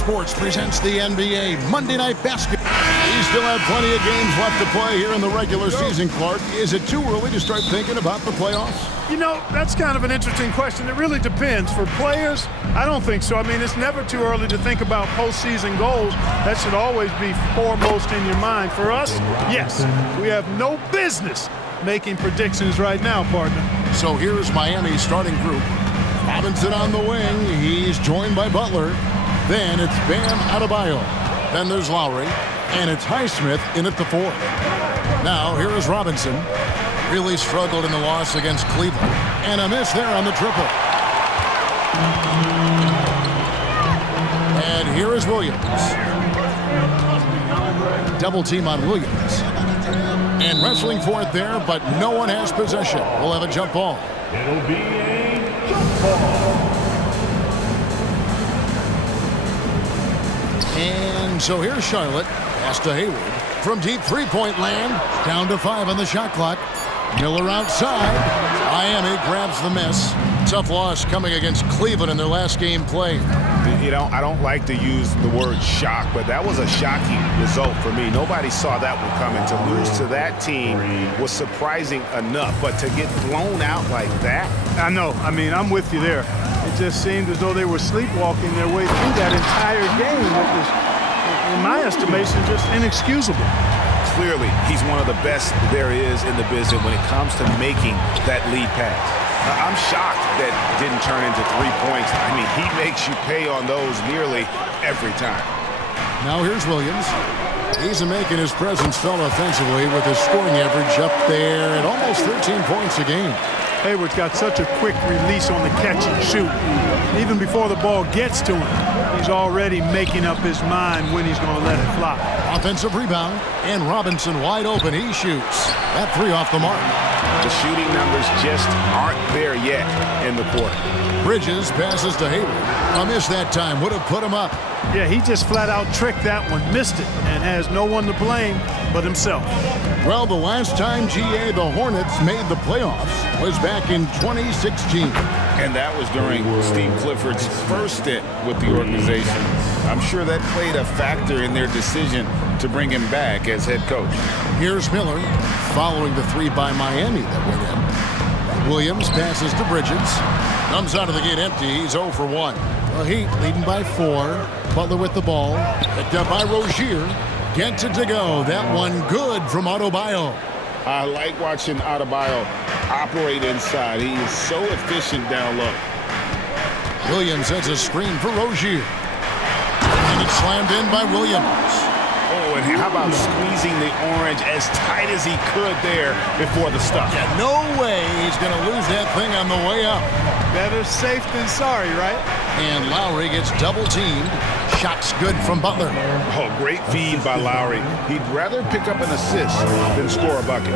Sports presents the NBA Monday Night Basketball. We still have plenty of games left to play here in the regular season, Clark. Is it too early to start thinking about the playoffs? You know, that's kind of an interesting question. It really depends. For players, I don't think so. I mean, it's never too early to think about postseason goals. That should always be foremost in your mind. For us, yes, we have no business making predictions right now, partner. So here's Miami's starting group. Robinson on the wing. He's joined by Butler. Then it's Bam Adebayo. Then there's Lowry. And it's Highsmith in at the 4. Now here is Robinson. Really struggled in the loss against Cleveland. And a miss there on the triple. And here is Williams. Double team on Williams. And wrestling for it there, but no one has possession. We'll have a jump ball. It'll be a jump ball. And so here's Charlotte. Pass to Hayward. From deep three-point land. Down to 5 on the shot clock. Miller outside. Miami grabs the miss. Tough loss coming against Cleveland in their last game played. You know, I don't like to use the word shock, but that was a shocking result for me. Nobody saw that one coming. To lose to that team was surprising enough, but to get blown out like that? I know. I mean, I'm with you there. It just seemed as though they were sleepwalking their way through that entire game. It was, in my estimation, just inexcusable. Clearly, he's one of the best there is in the business when it comes to making that lead pass. I'm shocked that didn't turn into 3 points. I mean, he makes you pay on those nearly every time. Now here's Williams. He's making his presence felt offensively with his scoring average up there at almost 13 points a game. Hayward's got such a quick release on the catch and shoot. Even before the ball gets to him, he's already making up his mind when he's going to let it fly. Offensive rebound, and Robinson wide open. He shoots. That 3 off the mark. The shooting numbers just aren't there yet in the quarter. Bridges passes to Hayward. A miss that time would have put him up. Yeah, he just flat out tricked that one, missed it, and has no one to blame but himself. Well, the last time the Hornets made the playoffs was back in 2016. And that was during Steve Clifford's first stint with the organization. I'm sure that played a factor in their decision to bring him back as head coach. Here's Miller following the 3 by Miami that went in. Williams passes to Bridges. Comes out of the gate empty. He's 0 for 1. The Heat leading by 4. Butler with the ball. Picked up by Rozier. Gets it to go. That one good from Adebayo. I like watching Adebayo operate inside. He is so efficient down low. Williams has a screen for Rozier. And it's slammed in by Williams. Oh, and how about squeezing the orange as tight as he could there before the stuff? Yeah, no way he's going to lose that thing on the way up. Better safe than sorry, right? And Lowry gets double teamed. Shots good from Butler. Oh, great feed by Lowry. He'd rather pick up an assist than score a bucket.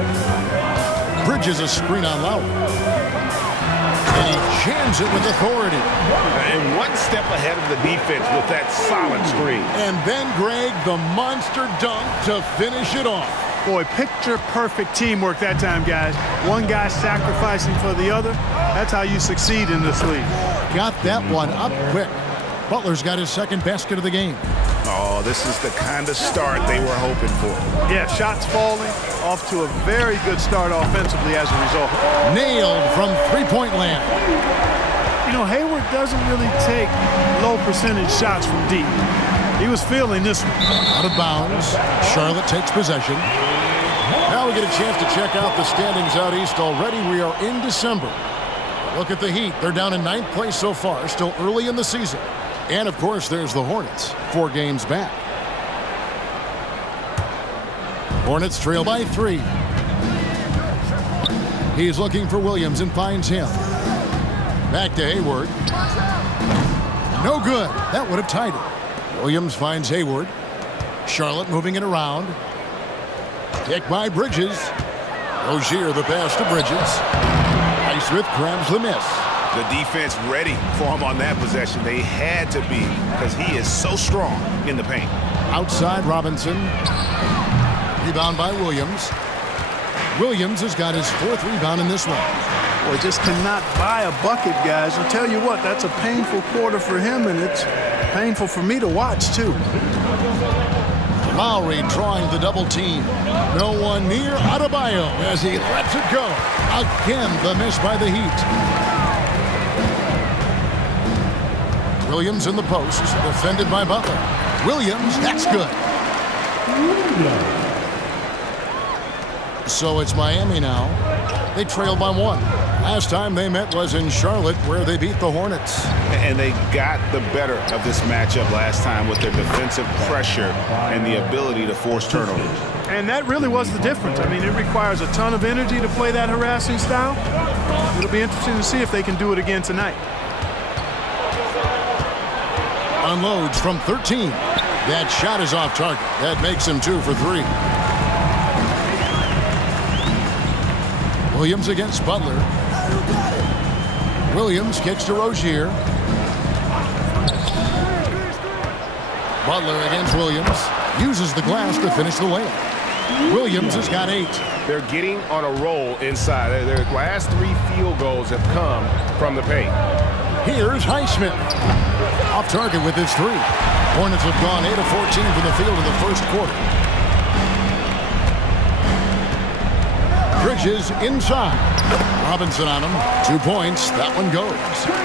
Bridges a screen on Lowry. And he jams it with authority. And one step ahead of the defense with that solid screen. And then Greg, the monster dunk to finish it off. Boy, picture-perfect teamwork that time, guys. One guy sacrificing for the other. That's how you succeed in this league. Got that one up quick. Butler's got his second basket of the game. Oh, this is the kind of start they were hoping for. Yeah, shots falling, off to a very good start offensively as a result. Nailed from three-point land. You know, Hayward doesn't really take low percentage shots from deep. He was feeling this one. Out of bounds. Charlotte takes possession. Now we get a chance to check out the standings out east already. We are in December. Look at the Heat. They're down in 9th place so far, still early in the season. And, of course, there's the Hornets, 4 games back. Hornets trail by 3. He's looking for Williams and finds him. Back to Hayward. No good. That would have tied it. Williams finds Hayward. Charlotte moving it around. Kick by Bridges. Rozier the pass to Bridges. Highsmith grabs the miss. The defense ready for him on that possession. They had to be because he is so strong in the paint. Outside Robinson. Rebound by Williams. Williams has got his 4th rebound in this one. Boy, just cannot buy a bucket, guys. I'll tell you what, that's a painful quarter for him, and it's painful for me to watch, too. Lowry drawing the double team. No one near Adebayo as he lets it go. Again, the miss by the Heat. Williams in the post, defended by Butler. Williams, that's good. So it's Miami now. They trail by 1. Last time they met was in Charlotte, where they beat the Hornets. And they got the better of this matchup last time with their defensive pressure and the ability to force turnovers. And that really was the difference. I mean, it requires a ton of energy to play that harassing style. It'll be interesting to see if they can do it again tonight. Unloads from 13. That shot is off target. That makes him 2 for 3. Williams against Butler. Williams kicks to Rozier. Butler against Williams. Uses the glass to finish the layup. Williams has got 8. They're getting on a roll inside. Their last 3 field goals have come from the paint. Here's Highsmith. Off target with his 3. Hornets have gone 8 of 14 from the field in the first quarter. Bridges inside. Robinson on him. 2 points. That one goes.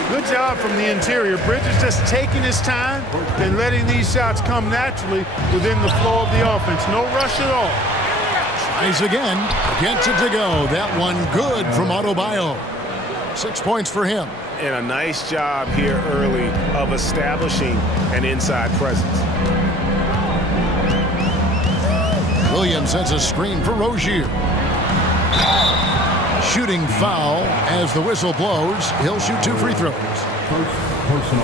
Good job from the interior. Bridges just taking his time and letting these shots come naturally within the flow of the offense. No rush at all. Tries again. Gets it to go. That one good from Adebayo. 6 points for him. And a nice job here early of establishing an inside presence. Williams sends a screen for Rozier. Shooting foul as the whistle blows. He'll shoot 2 free throws.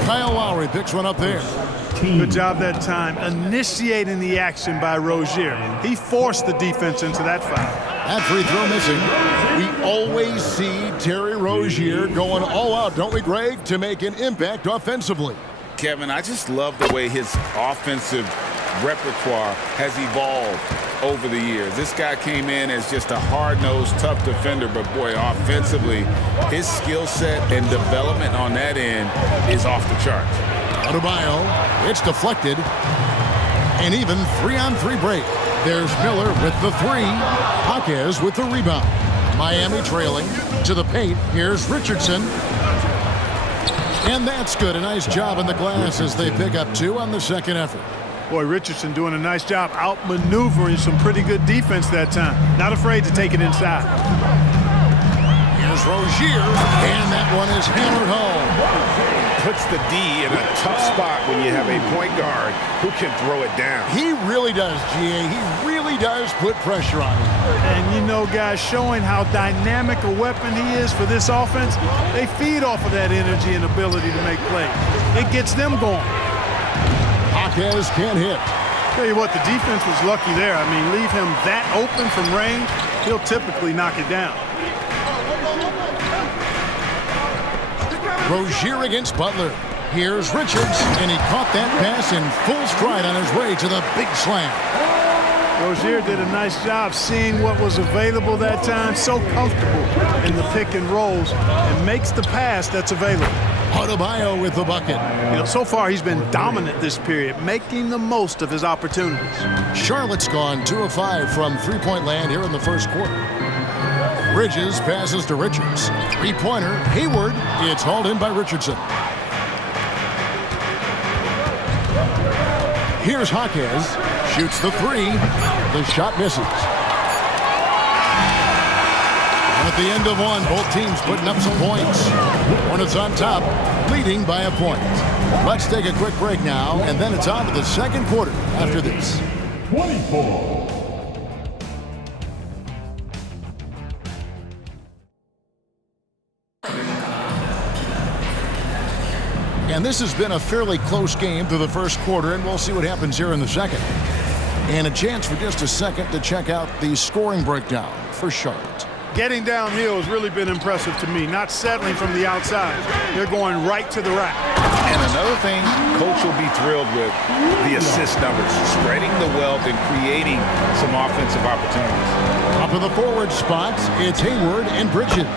Kyle Lowry picks one up there. Good job that time initiating the action by Rozier. He forced the defense into that foul. That free throw missing. We always see Terry Rozier going all out, don't we, Greg, to make an impact offensively. Kevin, I just love the way his offensive repertoire has evolved over the years. This guy came in as just a hard-nosed, tough defender, but boy, offensively, his skill set and development on that end is off the charts. Adebayo, it's deflected. And even 3-on-3 break. There's Miller with the 3. Jaquez with the rebound. Miami trailing to the paint. Here's Richardson. And that's good. A nice job in the glass as they pick up 2 on the second effort. Boy, Richardson doing a nice job outmaneuvering some pretty good defense that time. Not afraid to take it inside. Here's Rozier, and that one is hammered home. Puts the D in a tough spot when you have a point guard who can throw it down. He really does, GA. He really does put pressure on him. And you know, guys, showing how dynamic a weapon he is for this offense, they feed off of that energy and ability to make plays. It gets them going. Jaquez can't hit. Tell you what, the defense was lucky there. I mean, leave him that open from range, he'll typically knock it down. Rozier against Butler. Here's Richards, and he caught that pass in full stride on his way to the big slam. Rozier did a nice job seeing what was available that time. So comfortable in the pick and rolls and makes the pass that's available. Adebayo with the bucket. You know, so far he's been dominant this period, making the most of his opportunities. Charlotte's gone 2 of 5 from three-point land here in the first quarter. Bridges passes to Richards. Three-pointer, Hayward. It's hauled in by Richardson. Here's Jaquez. Shoots the 3. The shot misses. And at the end of one, both teams putting up some points. Hornets on top, leading by a point. Let's take a quick break now, and then it's on to the second quarter after this. 24. And this has been a fairly close game through the first quarter, and we'll see what happens here in the second. And a chance for just a second to check out the scoring breakdown for Charlotte. Getting downhill has really been impressive to me, not settling from the outside. They're going right to the rack. And another thing, Coach will be thrilled with the assist numbers, spreading the wealth and creating some offensive opportunities. Up of the forward spots, it's Hayward and Bridges.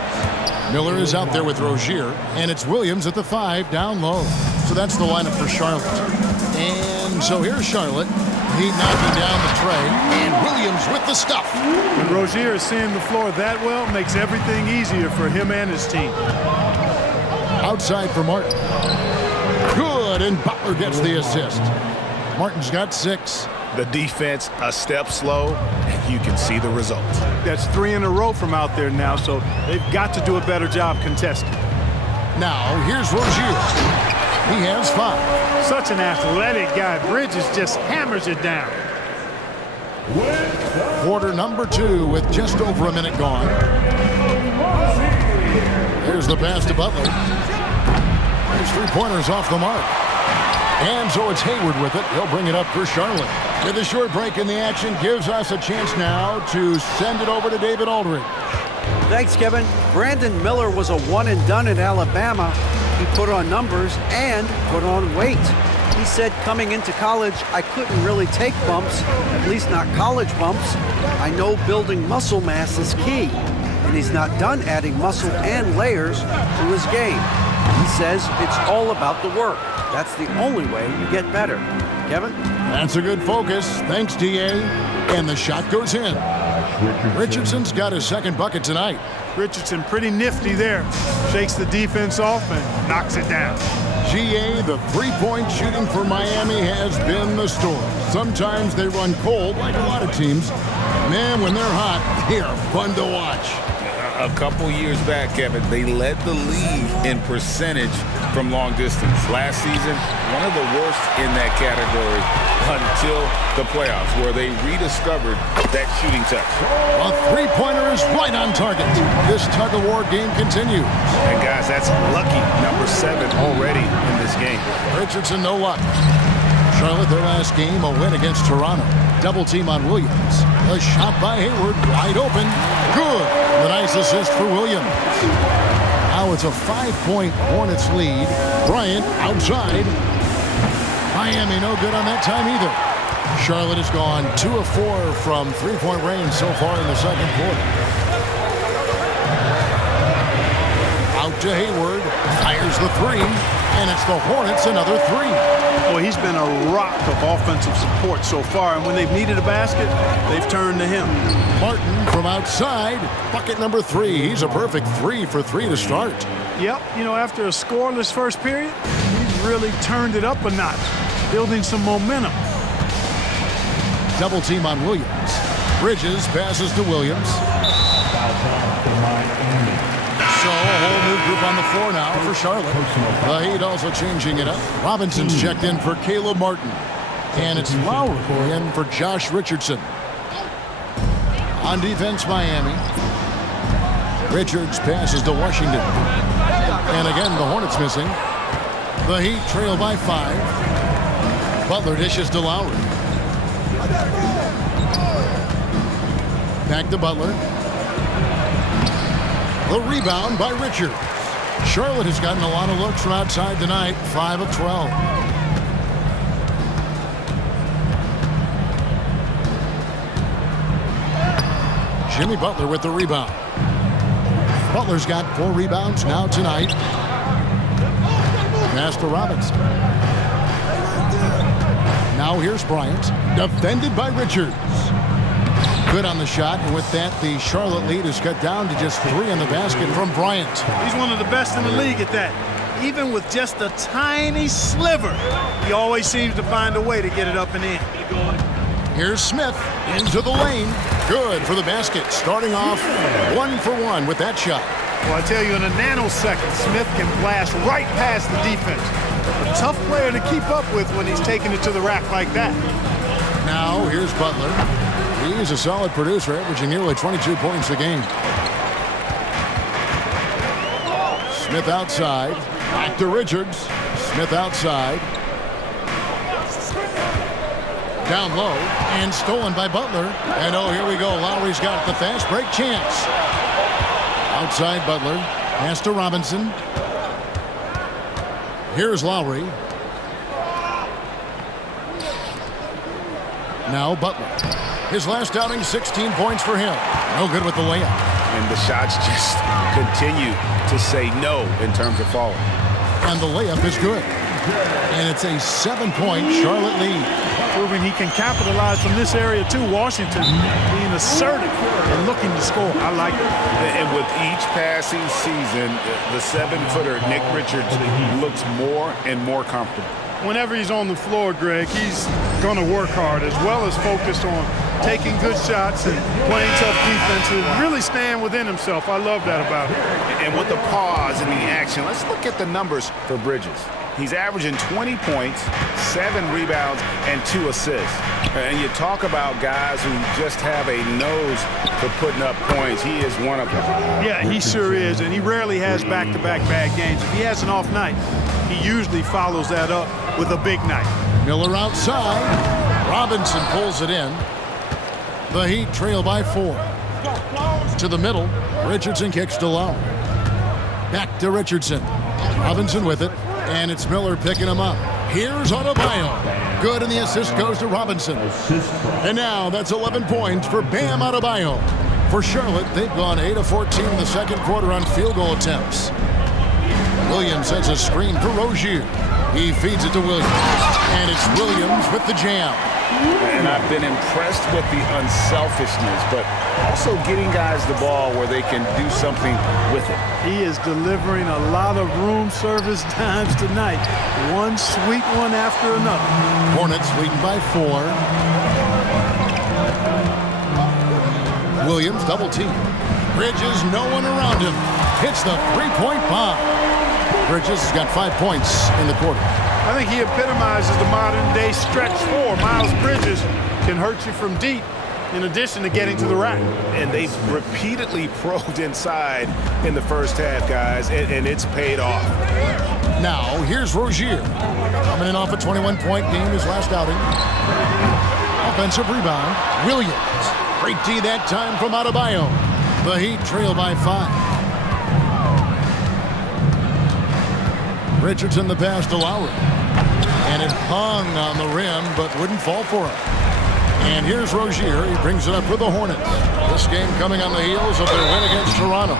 Miller is out there with Rozier, and it's Williams at the 5 down low. So that's the lineup for Charlotte. And so here's Charlotte. Heat knocking down the tray, and Williams with the stuff. When Rozier is seeing the floor that well, makes everything easier for him and his team. Outside for Martin. Good, and Butler gets the assist. Martin's got 6. The defense a step slow, and you can see the result. That's 3 in a row from out there now, so they've got to do a better job contesting. Now, here's Rozier. He has 5. Such an athletic guy. Bridges just hammers it down. Quarter number 2 with just over a minute gone. There's the pass to Butler. There's 3-pointers off the mark. And so it's Hayward with it. He'll bring it up for Charlotte. With a short break in the action, gives us a chance now to send it over to David Aldridge. Thanks, Kevin. Brandon Miller was a one-and-done in Alabama. He put on numbers and put on weight. He said coming into college, I couldn't really take bumps, at least not college bumps. I know building muscle mass is key, and he's not done adding muscle and layers to his game. He says it's all about the work. That's the only way you get better. Kevin? That's a good focus. Thanks, D.A. And the shot goes in. Richardson's got his second bucket tonight. Richardson pretty nifty there. Shakes the defense off and knocks it down. GA, the three-point shooting for Miami has been the story. Sometimes they run cold, like a lot of teams. Man, when they're hot, they are fun to watch. A couple years back, Kevin, they led the league in percentage from long distance. Last season, one of the worst in that category until the playoffs, where they rediscovered that shooting touch. A three-pointer is right on target. This tug-of-war game continues. And guys, that's lucky number 7 already in this game. Richardson, no luck. Charlotte, their last game, a win against Toronto. Double team on Williams. A shot by Hayward, wide open. Good. The nice assist for Williams. Now it's a 5-point Hornets lead. Bryant outside. Miami no good on that time either. Charlotte has gone 2 of 4 from three-point range so far in the second quarter. Out to Hayward. Fires the 3. And it's the Hornets another 3. Well, he's been a rock of offensive support so far, and when they've needed a basket, they've turned to him. Martin from outside, bucket number 3. He's a perfect 3 for 3 to start. Yep, you know, after a scoreless first period, he's really turned it up a notch, building some momentum. Double team on Williams. Bridges passes to Williams. So a whole new group on the floor now for Charlotte. The Heat also changing it up. Robinson's checked in for Caleb Martin. And it's Lowry in for Josh Richardson. On defense, Miami. Richards passes to Washington. And again, the Hornets missing. The Heat trail by 5. Butler dishes to Lowry. Back to Butler. The rebound by Richards. Charlotte has gotten a lot of looks from outside tonight, 5 of 12. Jimmy Butler with the rebound. Butler's got 4 rebounds now tonight. Pass to Robinson. Now here's Bryant, defended by Richards. Good on the shot, and with that, the Charlotte lead is cut down to just 3 in the basket from Bryant. He's one of the best in the league at that. Even with just a tiny sliver, he always seems to find a way to get it up and in. Here's Smith into the lane. Good for the basket, starting off 1 for 1 with that shot. Well, I tell you, in a nanosecond, Smith can blast right past the defense. A tough player to keep up with when he's taking it to the rack like that. Now, here's Butler. He's a solid producer, averaging nearly 22 points a game. Smith outside. Back to Richards. Smith outside. Down low. And stolen by Butler. And oh, here we go. Lowry's got the fast break chance. Outside Butler. Pass to Robinson. Here's Lowry. Now Butler. His last outing, 16 points for him. No good with the layup. and the shots just continue to say no in terms of falling. And the layup is good. And it's a 7-point Charlotte lead. Proving he can capitalize from this area too. Washington being assertive and looking to score. I like it. And with each passing season, the 7-footer Nick Richards looks more and more comfortable. Whenever he's on the floor, Greg, he's going to work hard as well as focus on taking good shots and playing tough defense and really staying within himself. I love that about him. And with the pause and the action, let's look at the numbers for Bridges. He's averaging 20 points, 7 rebounds, and 2 assists. And you talk about guys who just have a nose for putting up points. He is one of them. Yeah, he sure is, and he rarely has back-to-back bad games. If he has an off night, he usually follows that up with a big night. Miller outside. Robinson pulls it in. The Heat trail by 4. To the middle. Richardson kicks to low. Back to Richardson. Robinson with it. And it's Miller picking him up. Here's Adebayo. Good, and the assist goes to Robinson. And now that's 11 points for Bam Adebayo. For Charlotte, they've gone 8 of 14 in the second quarter on field goal attempts. Williams sets a screen for Rozier. He feeds it to Williams. And it's Williams with the jam. And I've been impressed with the unselfishness, but also getting guys the ball where they can do something with it. He is delivering a lot of room service times tonight. One sweet one after another. Hornets leading by 4. Williams double team. Bridges, no one around him. Hits the three-point bomb. Bridges has got 5 points in the quarter. I think he epitomizes the modern-day stretch 4. Miles Bridges can hurt you from deep in addition to getting to the rack. And they've repeatedly probed inside in the first half, guys, and it's paid off. Now, here's Rozier. Coming in off a 21-point game his last outing. Offensive rebound. Williams. Great D that time from Adebayo. The Heat trail by 5. Richardson the pass to Lowry. And it hung on the rim, but wouldn't fall for him. And here's Rozier. He brings it up for the Hornets. This game coming on the heels of their win against Toronto.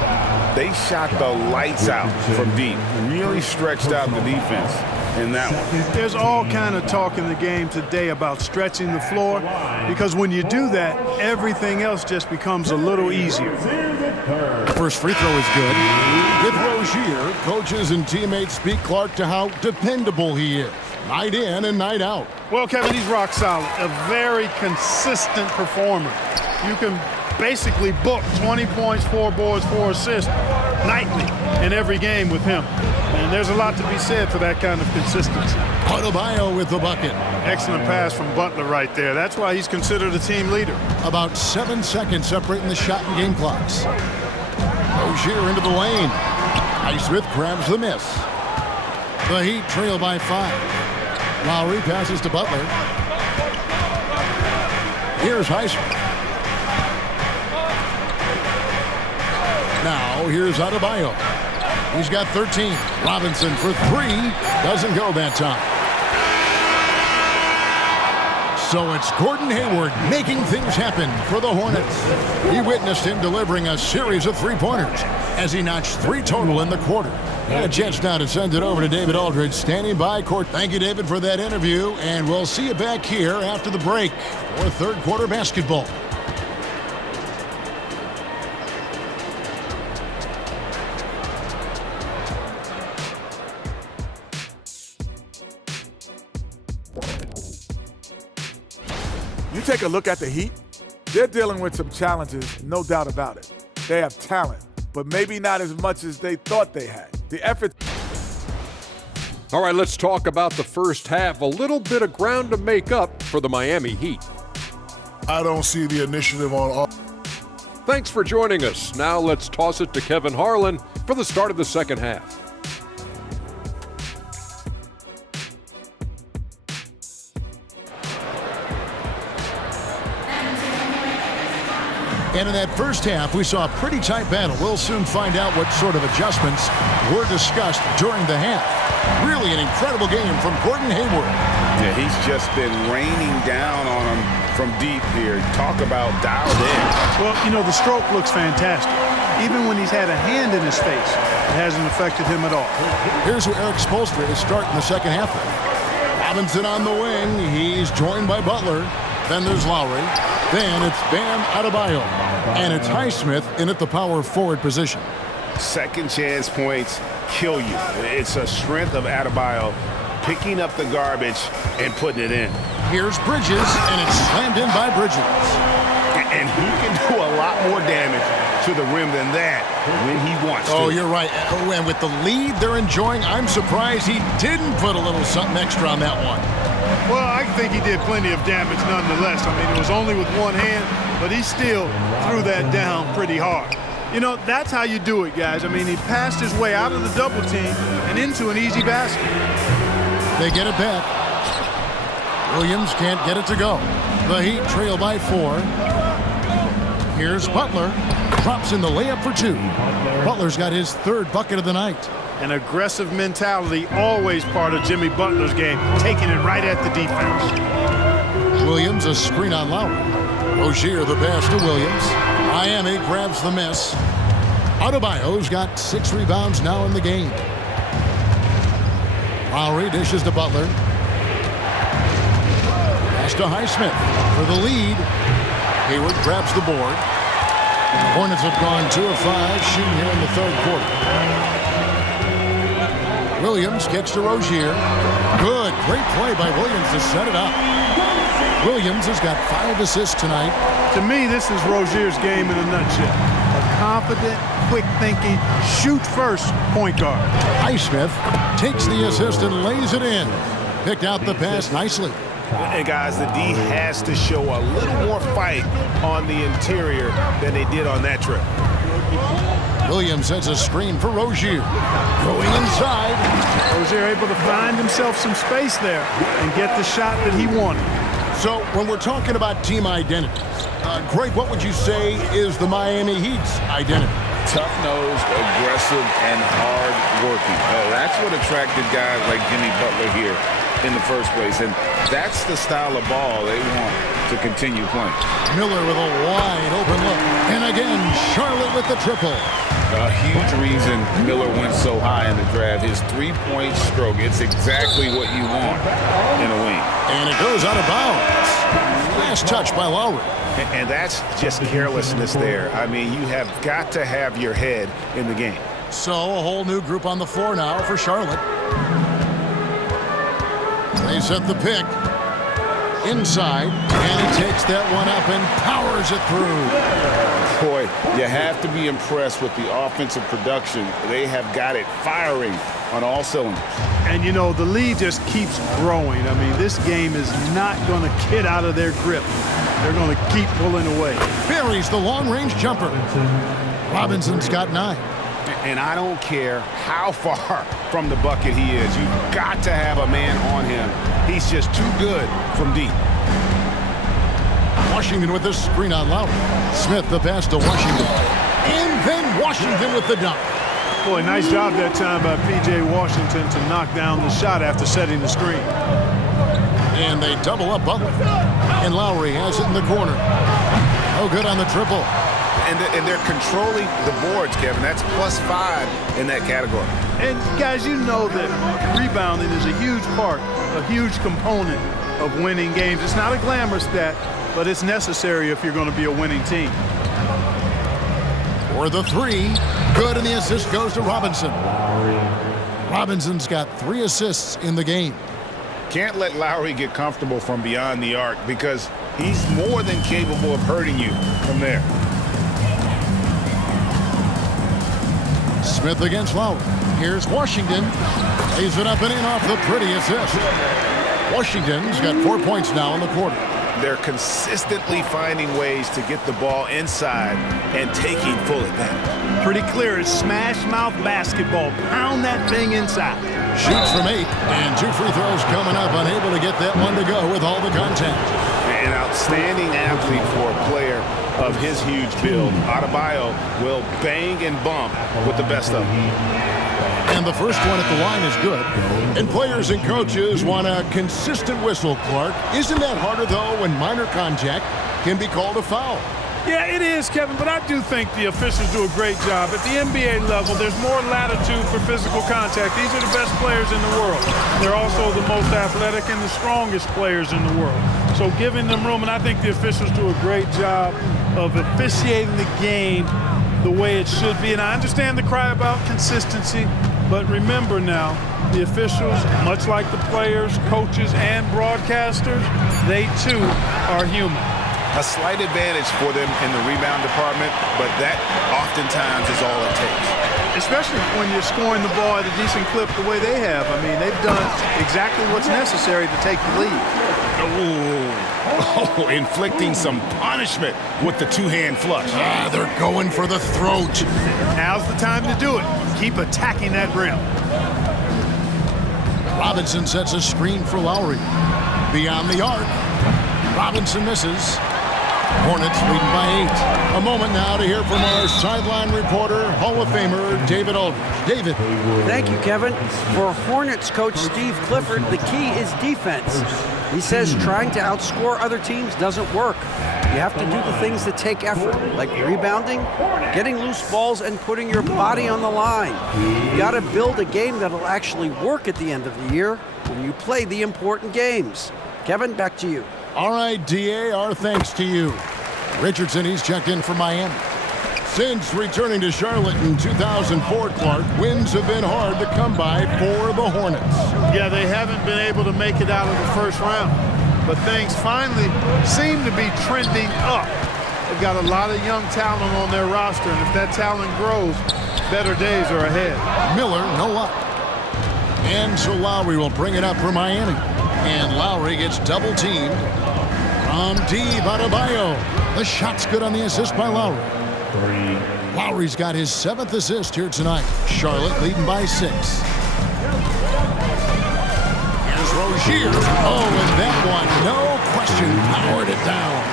They shot the lights out from deep. Really stretched out the defense in that one. There's all kind of talk in the game today about stretching the floor, because when you do that, everything else just becomes a little easier. First free throw is good. With Rozier, coaches and teammates speak Clark to how dependable he is. Night in and night out. Well, Kevin, he's rock solid. A very consistent performer. You can basically book 20 points, 4 boards, 4 assists nightly in every game with him. And there's a lot to be said for that kind of consistency. Adebayo with the bucket. Excellent pass from Butler right there. That's why he's considered a team leader. About 7 seconds separating the shot and game clocks. Rozier into the lane. Highsmith grabs the miss. The Heat trail by 5. Lowry passes to Butler. Here's Highsmith. Now here's Adebayo. He's got 13. Robinson for 3. Doesn't go that time. So it's Gordon Hayward making things happen for the Hornets. He witnessed him delivering a series of three-pointers as he notched 3 total in the quarter. And a chance now to send it over to David Aldridge, standing by court. Thank you, David, for that interview, and we'll see you back here after the break for third quarter basketball. You take a look at the Heat, they're dealing with some challenges, no doubt about it. They have talent, but maybe not as much as they thought they had. The effort. All right, let's talk about the first half. A little bit of ground to make up for the Miami Heat. I don't see the initiative on all. Thanks for joining us. Now let's toss it to Kevin Harlan for the start of the second half. And in that first half, we saw a pretty tight battle. We'll soon find out what sort of adjustments were discussed during the half. Really an incredible game from Gordon Hayward. Yeah, he's just been raining down on him from deep here. Talk about dialed in. Well, you know, the stroke looks fantastic. Even when he's had a hand in his face, it hasn't affected him at all. Here's who Eric Spoelstra is starting the second half with. Robinson on the wing. He's joined by Butler. Then there's Lowry. Then it's Bam Adebayo. And it's Highsmith in at the power forward position. Second chance points kill you. It's a strength of Adebayo picking up the garbage and putting it in. Here's Bridges, and it's slammed in by Bridges. And he can do a lot more damage to the rim than that when he wants to. Oh, you're right. And with the lead they're enjoying, I'm surprised he didn't put a little something extra on that one. Well, I think he did plenty of damage nonetheless. I mean, it was only with one hand, but he still threw that down pretty hard. You know, that's how you do it, guys. I mean, he passed his way out of the double team and into an easy basket. They get it back. Williams can't get it to go. The Heat trail by 4. Here's Butler. Drops in the layup for 2. Butler's got his third bucket of the night. An aggressive mentality, always part of Jimmy Butler's game, taking it right at the defense. Williams, a screen on Lowry. Rozier the pass to Williams. Miami grabs the miss. Adebayo's got 6 rebounds now in the game. Lowry dishes to Butler. Pass to Highsmith for the lead. Hayward grabs the board. Hornets have gone 2 of 5 shooting here in the third quarter. Williams gets to Rozier. Good, great play by Williams to set it up. Williams has got 5 assists tonight. To me, this is Rozier's game in a nutshell. A confident, quick-thinking, shoot-first point guard. Highsmith takes the assist and lays it in. Picked out the pass nicely. And guys, the D has to show a little more fight on the interior than they did on that trip. Williams sets a screen for Rozier. Going inside. Rozier able to find himself some space there and get the shot that he wanted. So when we're talking about team identities, Greg, what would you say is the Miami Heat's identity? Tough-nosed, aggressive, and hard-working. That's what attracted guys like Jimmy Butler here in the first place, and that's the style of ball they want to continue playing. Miller with a wide open look, and again Charlotte with the triple. A huge reason Miller went so high in the draft. His three-point stroke, it's exactly what you want in a wing. And it goes out of bounds. Last touch by Lowry. And that's just carelessness there. I mean, you have got to have your head in the game. So a whole new group on the floor now for Charlotte. They set the pick inside, and he takes that one up and powers it through. Boy, you have to be impressed with the offensive production. They have got it firing on all cylinders. And, you know, the lead just keeps growing. I mean, this game is not going to get out of their grip. They're going to keep pulling away. Buries the long-range jumper. Robinson's got 9. And I don't care how far from the bucket he is. You've got to have a man on him. He's just too good from deep. Washington with this screen on Lowry. Smith the pass to Washington. And then Washington with the dunk. Boy, nice job that time by P.J. Washington to knock down the shot after setting the screen. And they double up Butler. And Lowry has it in the corner. Oh, good on the triple. And they're controlling the boards, Kevin. That's +5 in that category. And, guys, you know that rebounding is a huge part, a huge component of winning games. It's not a glamour stat, but it's necessary if you're going to be a winning team. For the 3, good, and the assist goes to Robinson. Robinson's got 3 assists in the game. Can't let Lowry get comfortable from beyond the arc because he's more than capable of hurting you from there. Smith against Lowry. Here's Washington. Lays it up and in off the pretty assist. Washington's got 4 points now in the quarter. They're consistently finding ways to get the ball inside and taking full advantage. Pretty clear. It's smash mouth basketball. Pound that thing inside. Shoots from 8, and 2 free throws coming up. Unable to get that one to go with all the contact. An outstanding athlete for a player of his huge build, Adebayo will bang and bump with the best of them. And the first one at the line is good. And players and coaches want a consistent whistle, Clark. Isn't that harder, though, when minor contact can be called a foul? Yeah, it is, Kevin, but I do think the officials do a great job. At the NBA level, there's more latitude for physical contact. These are the best players in the world. They're also the most athletic and the strongest players in the world. So giving them room, and I think the officials do a great job of officiating the game the way it should be. And I understand the cry about consistency, but remember now, the officials, much like the players, coaches, and broadcasters, they too are human. A slight advantage for them in the rebound department, but that oftentimes is all it takes. Especially when you're scoring the ball at a decent clip the way they have. I mean, they've done exactly what's necessary to take the lead. Oh, inflicting some punishment with the two-hand flush. They're going for the throat. Now's the time to do it. Keep attacking that rim. Robinson sets a screen for Lowry. Beyond the arc. Robinson misses. Hornets leading by 8. A moment now to hear from our sideline reporter, Hall of Famer David Aldridge. David. Thank you, Kevin. For Hornets coach Steve Clifford, the key is defense. He says trying to outscore other teams doesn't work. You have to do the things that take effort, like rebounding, getting loose balls, and putting your body on the line. You've got to build a game that'll actually work at the end of the year when you play the important games. Kevin, back to you. All right, DA, our thanks to you. Richardson, he's checked in for Miami. Since returning to Charlotte in 2004, Clark, wins have been hard to come by for the Hornets. Yeah, they haven't been able to make it out of the first round, but things finally seem to be trending up. They've got a lot of young talent on their roster, and if that talent grows, better days are ahead. Miller, no luck. And so Lowry will bring it up for Miami. And Lowry gets double-teamed from deep. Adebayo. The shot's good on the assist by Lowry. Lowry's got his 7th assist here tonight. Charlotte leading by 6. Here's Rozier. Oh, and that one, no question, powered it down.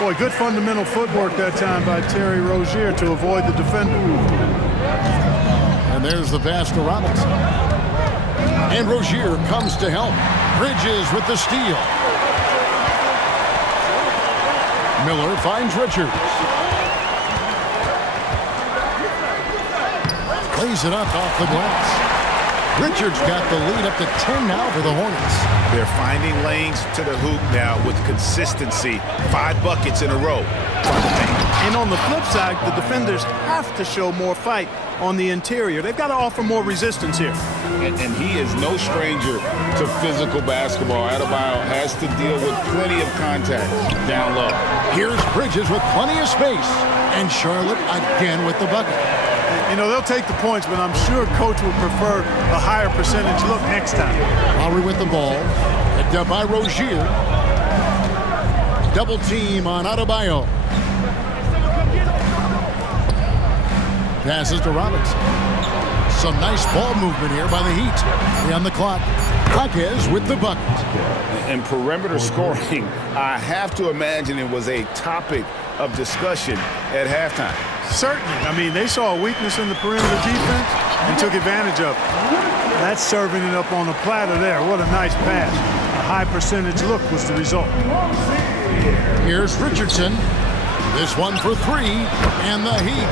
Boy, good fundamental footwork that time by Terry Rozier to avoid the defender. And there's the pass to Robinson. And Rozier comes to help. Bridges with the steal. Miller finds Richards. Plays it up off the glass. Richards got the lead up to 10 now for the Hornets. They're finding lanes to the hoop now with consistency. 5 buckets in a row. And on the flip side, the defenders have to show more fight on the interior. They've got to offer more resistance here. And he is no stranger to physical basketball. Adebayo has to deal with plenty of contact down low. Here's Bridges with plenty of space. And Charlotte again with the bucket. You know, they'll take the points, but I'm sure coach would prefer a higher percentage look next time. Lowry with the ball. Picked up by Rozier. Double team on Adebayo. Passes to Robinson. Some nice ball movement here by the Heat. 3 on the clock. Jaquez with the bucket. And perimeter scoring, I have to imagine it was a topic of discussion at halftime. Certainly. I mean, they saw a weakness in the perimeter defense and took advantage of it. That's serving it up on a platter there. What a nice pass. A high percentage look was the result. Here's Richardson. This one for 3. And the Heat,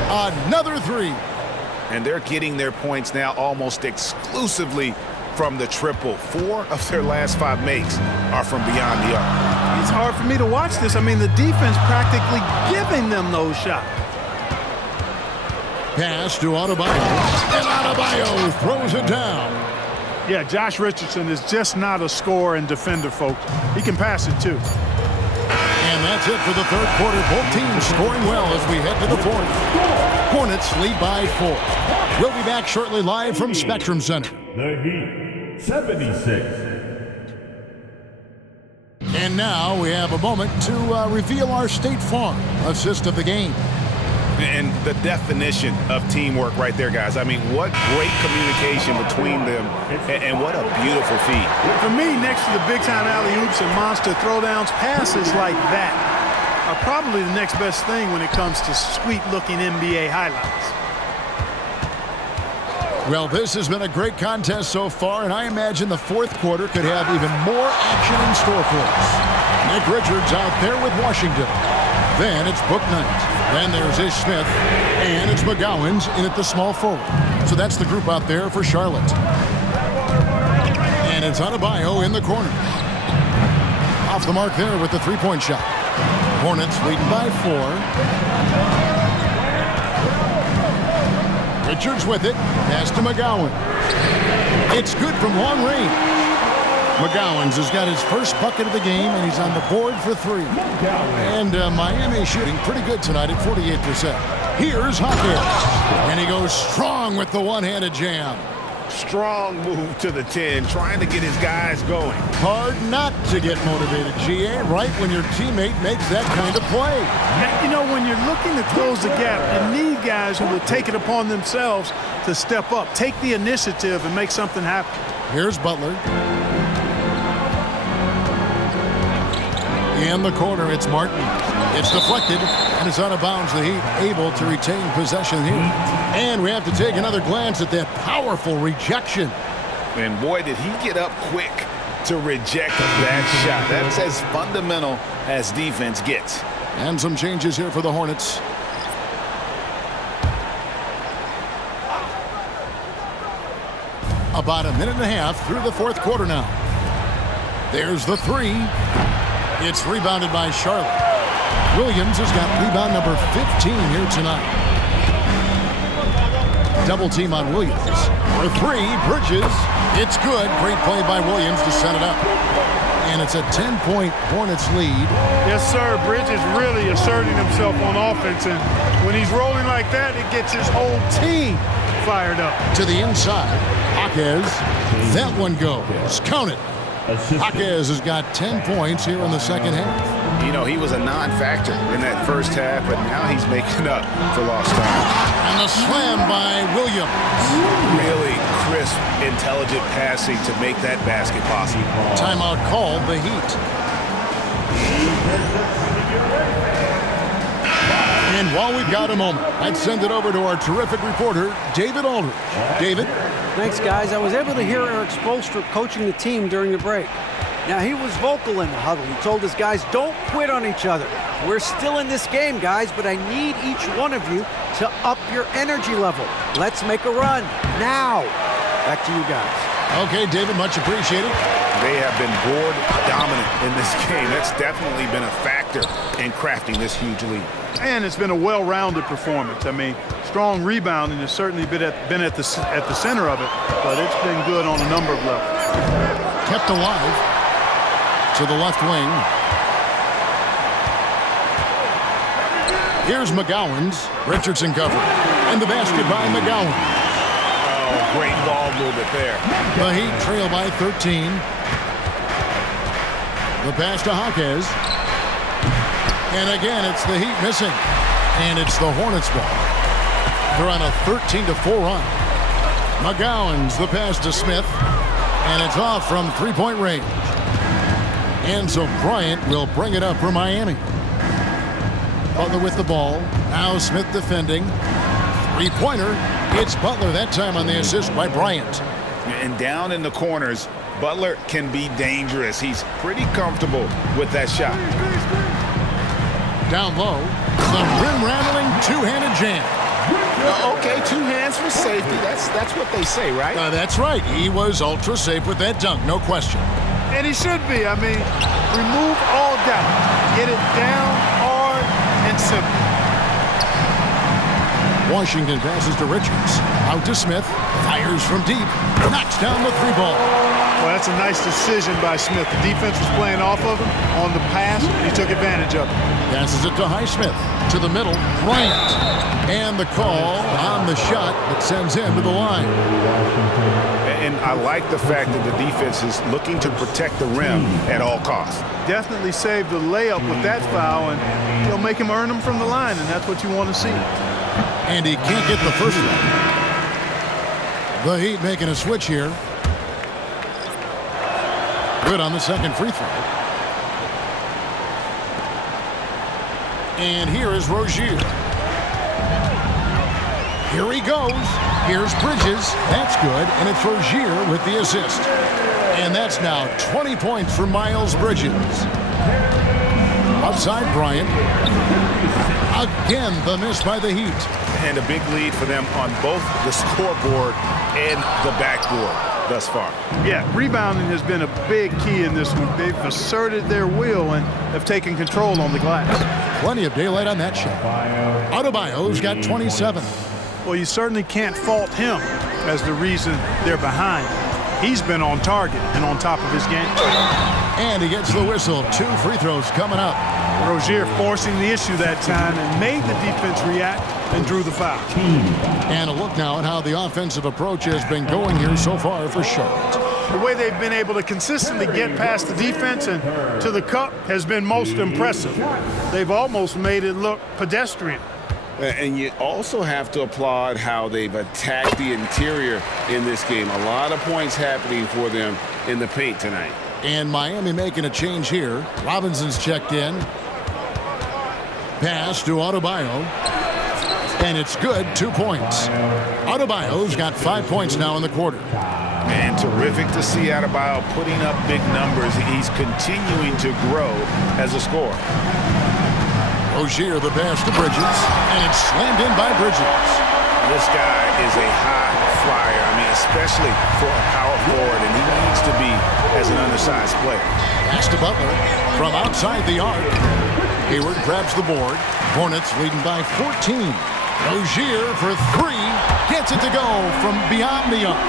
another 3. And they're getting their points now almost exclusively from the triple. 4 of their last 5 makes are from beyond the arc. It's hard for me to watch this. I mean, the defense practically giving them those shots. Pass to Adebayo. And Adebayo throws it down. Yeah, Josh Richardson is just not a scorer and defender, folks. He can pass it, too. And that's it for the third quarter. Both teams scoring well as we head to the fourth. Hornets lead by 4. We'll be back shortly live from Spectrum Center. The Heat, 76. And now we have a moment to reveal our State Farm assist of the game. And the definition of teamwork right there, guys. I mean, what great communication between them, and what a beautiful feat. For me, next to the big-time alley-oops and monster throwdowns, passes like that are probably the next best thing when it comes to sweet-looking NBA highlights. Well, this has been a great contest so far, and I imagine the fourth quarter could have even more action in store for us. Nick Richards out there with Washington. Then it's Book Knight. Then there's Ish Smith. And it's McGowan's in at the small forward. So that's the group out there for Charlotte. And it's Adebayo in the corner. Off the mark there with the three-point shot. Hornets leading by 4. Richards with it. Pass to McGowan. It's good from long range. McGowan's has got his first bucket of the game, and he's on the board for 3. And Miami shooting pretty good tonight at 48%. Here's Hawkins. And he goes strong with the one-handed jam. Strong move to the 10, trying to get his guys going. Hard not to get motivated, GA, right when your teammate makes that kind of play. You know, when you're looking to close the gap, you need guys who will take it upon themselves to step up, take the initiative, and make something happen. Here's Butler. In the corner, it's Martin. It's deflected, and it's out of bounds. The Heat able to retain possession here. And we have to take another glance at that powerful rejection. And boy, did he get up quick to reject that shot. That's as fundamental as defense gets. And some changes here for the Hornets. About a minute and a half through the fourth quarter now. There's the 3. It's rebounded by Charlotte. Williams has got rebound number 15 here tonight. Double team on Williams. For 3, Bridges. It's good. Great play by Williams to set it up. And it's a 10-point Hornets lead. Yes, sir. Bridges really asserting himself on offense. And when he's rolling like that, it gets his whole team fired up. To the inside. Hawkins. That one goes. Count it. Hawkins has got 10 points here in the second half. You know, he was a non-factor in that first half, but now he's making up for lost time. And the slam by Williams. Really crisp, intelligent passing to make that basket possible. Timeout called the Heat. And while we've got a moment, I'd send it over to our terrific reporter, David Aldridge. David? Thanks, guys. I was able to hear Eric Spoelstra coaching the team during the break. Now, he was vocal in the huddle. He told his guys, don't quit on each other. We're still in this game, guys, but I need each one of you to up your energy level. Let's make a run now. Back to you guys. Okay, David, much appreciated. They have been board dominant in this game. That's definitely been a factor in crafting this huge lead. And it's been a well-rounded performance. I mean, strong rebounding has certainly been at the center of it, but it's been good on a number of levels. Kept alive to the left wing. Here's McGowan's. Richardson covered. And the basket by McGowan. Oh, great ball movement there. The Heat trail by 13. The pass to Hawkins. And again, it's the Heat missing. And it's the Hornets ball. They're on a 13-4 run. McGowan's the pass to Smith. And it's off from three-point range. And so Bryant will bring it up for Miami. Butler with the ball. Now Smith defending. Three-pointer. It's Butler that time on the assist by Bryant. And down in the corners, Butler can be dangerous. He's pretty comfortable with that shot. Down low, the rim-rattling two-handed jam. Okay, 2 hands for safety. That's what they say, right? That's right. He was ultra safe with that dunk, no question. And he should be. I mean, remove all doubt. Get it down hard and simple. Washington passes to Richards. Out to Smith. Fires from deep. Knocks down the 3-ball. Well, that's a nice decision by Smith. The defense was playing off of him on the pass, and he took advantage of it. Passes it to Highsmith. To the middle. Bryant. And the call on the shot that sends him to the line. And I like the fact that the defense is looking to protect the rim at all costs. Definitely saved the layup with that foul, and he'll make him earn them from the line, and that's what you want to see. And he can't get the first one. The Heat making a switch here. Good on the second free throw. And here is Rozier. Here he goes. Here's Bridges. That's good. And it's Rozier with the assist. And that's now 20 points for Miles Bridges. Outside Bryant. Again, the miss by the Heat. And a big lead for them on both the scoreboard and the backboard thus far. Yeah, rebounding has been a big key in this one. They've asserted their will and have taken control on the glass. Plenty of daylight on that shot. Adebayo's got 27. Well, you certainly can't fault him as the reason they're behind. He's been on target and on top of his game. And he gets the whistle. 2 free throws coming up. Rozier forcing the issue that time and made the defense react and drew the foul. And a look now at how the offensive approach has been going here so far for Charlotte. The way they've been able to consistently get past the defense and to the cup has been most impressive. They've almost made it look pedestrian. And you also have to applaud how they've attacked the interior in this game. A lot of points happening for them in the paint tonight. And Miami making a change here. Robinson's checked in. Pass to Adebayo. And it's good, 2 points. Adebayo's got 5 points now in the quarter. Man, terrific to see Adebayo putting up big numbers. He's continuing to grow as a scorer. Rozier the pass to Bridges. And it's slammed in by Bridges. This guy is a high flyer. I mean, especially for a power forward, and he needs to be as an undersized player. Pass to Butler from outside the arc. Hayward grabs the board. Hornets leading by 14. Rozier for 3. Gets it to go from beyond the arc.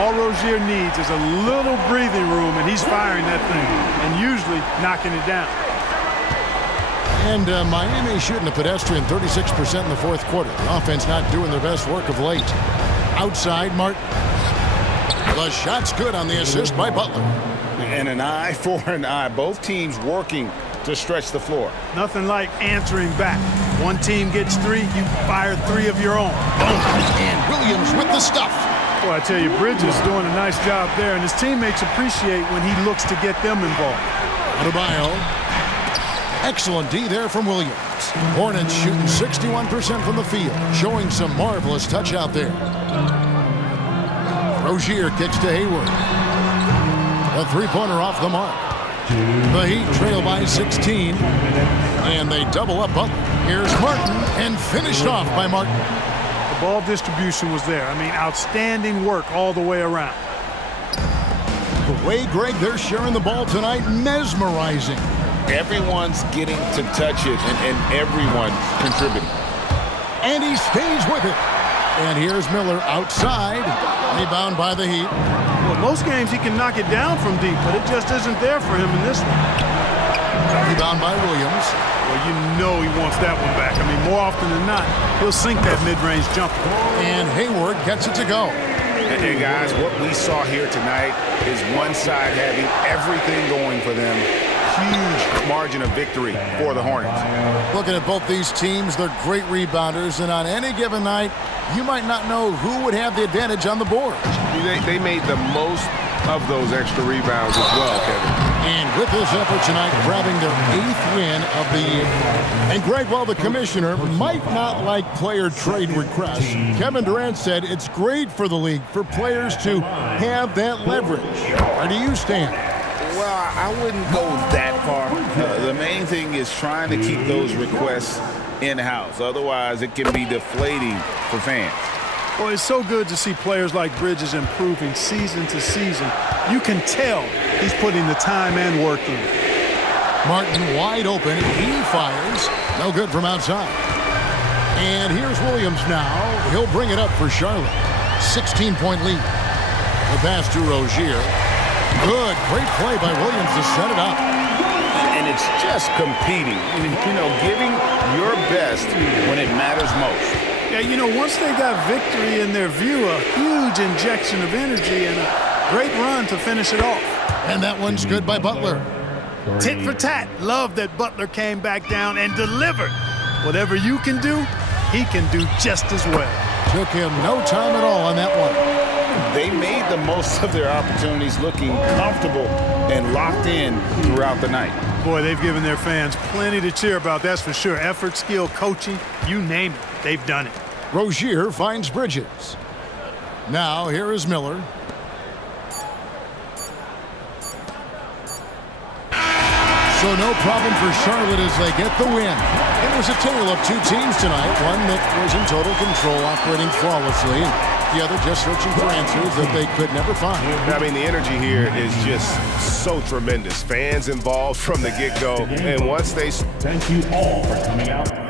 All Rozier needs is a little breathing room, and he's firing that thing and usually knocking it down. And Miami shooting a pedestrian 36% in the fourth quarter. The offense not doing their best work of late. Outside, Martin. The shot's good on the assist by Butler. And an eye for an eye. Both teams working to stretch the floor. Nothing like answering back. One team gets 3, you fire 3 of your own. And Williams with the stuff. Well, I tell you, Bridges doing a nice job there, and his teammates appreciate when he looks to get them involved. Adebayo. Excellent D there from Williams. Hornets shooting 61% from the field, showing some marvelous touch out there. Rozier kicks to Hayward. A 3-pointer off the mark. The Heat trail by 16, and they double up Butler. Here's Martin, and finished off by Martin. The ball distribution was there. I mean, outstanding work all the way around. The way, Greg, they're sharing the ball tonight, mesmerizing. Everyone's getting to touch it, and everyone contributing. And he stays with it. And here's Miller outside. Rebound by the Heat. Well, most games he can knock it down from deep, but it just isn't there for him in this one. Rebound by Williams. Well, you know he wants that one back. I mean, more often than not, he'll sink that mid-range jumper. And Hayward gets it to go. And guys, what we saw here tonight is one side having everything going for them. Huge margin of victory for the Hornets. Looking at both these teams, they're great rebounders, and on any given night, you might not know who would have the advantage on the board. They made the most of those extra rebounds as well, Kevin. And with this effort tonight, grabbing their 8th win of the year. And Greg, while the commissioner might not like player trade requests, Kevin Durant said it's great for the league for players to have that leverage. Where do you stand? Well, I wouldn't go that far. The main thing is trying to keep those requests in-house. Otherwise, it can be deflating for fans. Well, it's so good to see players like Bridges improving season to season. You can tell he's putting the time and work in. Martin wide open. He fires. No good from outside. And here's Williams now. He'll bring it up for Charlotte. 16-point lead. The pass to Rozier. Good. Great play by Williams to set it up. And it's just competing. You know, giving your best when it matters most. Yeah, you know, once they got victory in their view, a huge injection of energy and a great run to finish it off. And that one's good by Butler. Tit for tat. Love that Butler came back down and delivered. Whatever you can do, he can do just as well. Took him no time at all on that one. They made the most of their opportunities, looking comfortable and locked in throughout the night. Boy, they've given their fans plenty to cheer about, that's for sure. Effort, skill, coaching, you name it, they've done it. Rozier finds Bridges. Now here is Miller. So no problem for Charlotte as they get the win. It was a tale of two teams tonight. One that was in total control, operating flawlessly. The other just searching for answers that they could never find. I mean, the energy here is just so tremendous. Fans involved from the get-go. And once they... Thank you all for coming out